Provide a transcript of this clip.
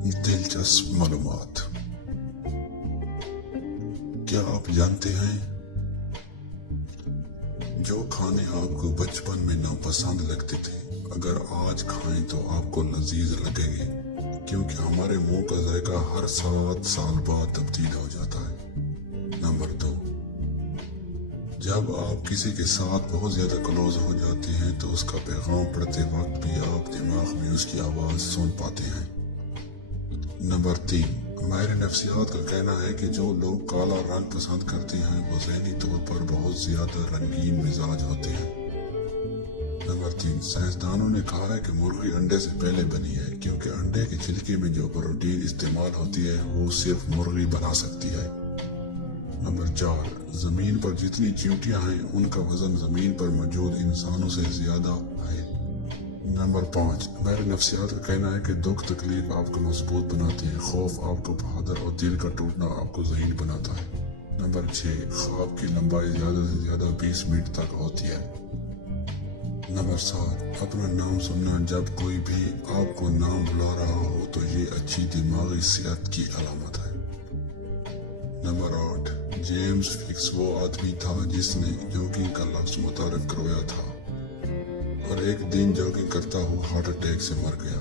दिलचस्प मालूमात। क्या आप जानते हैं जो खाने आपको बचपन में नापसंद लगते थे अगर आज खाएं तो आपको लजीज लगेंगे, क्योंकि हमारे मुंह का जायका हर 7 साल बाद तब्दील हो जाता है। नंबर 2, जब आप किसी के साथ बहुत ज्यादा क्लोज हो जाते हैं तो उसका पैगाम पढ़ते वक्त भी आप दिमाग में उसकी आवाज सुन पाते हैं। नंबर 3, माहिर नफ्सियात का कहना है कि जो लोग काला रंग पसंद करते हैं वो ज़हनी तौर पर बहुत ज्यादा रंगीन मिजाज होते हैं। नंबर 3, साइंसदानों ने कहा है कि मुर्गी अंडे से पहले बनी है, क्योंकि अंडे के छिलके में जो प्रोटीन इस्तेमाल होती है वो सिर्फ मुर्गी बना सकती है। नंबर 4, जमीन पर जितनी चींटियां हैं उनका वजन जमीन पर मौजूद इंसानों से ज्यादा है। नंबर 5, माहिर नफ्सियात का कहना है कि दुख तकलीफ आपको मजबूत बनाती है, खौफ आपको बहादुर और दिल का टूटना आपको ज़हीन बनाता है। नंबर 6, ख्वाब की लंबाई ज्यादा से ज्यादा 20 मिनट तक होती है। नंबर 7, अपना नाम सुनना, जब कोई भी आपको नाम बुला रहा हो तो ये अच्छी दिमागी सेहत की अलामत है। नंबर 8, जेम्स फिक्स वो आदमी था जिसने जॉगिंग का लफ्ज मुतारिफ करवाया था और एक दिन जॉगिंग करता हुआ हार्ट अटैक से मर गया।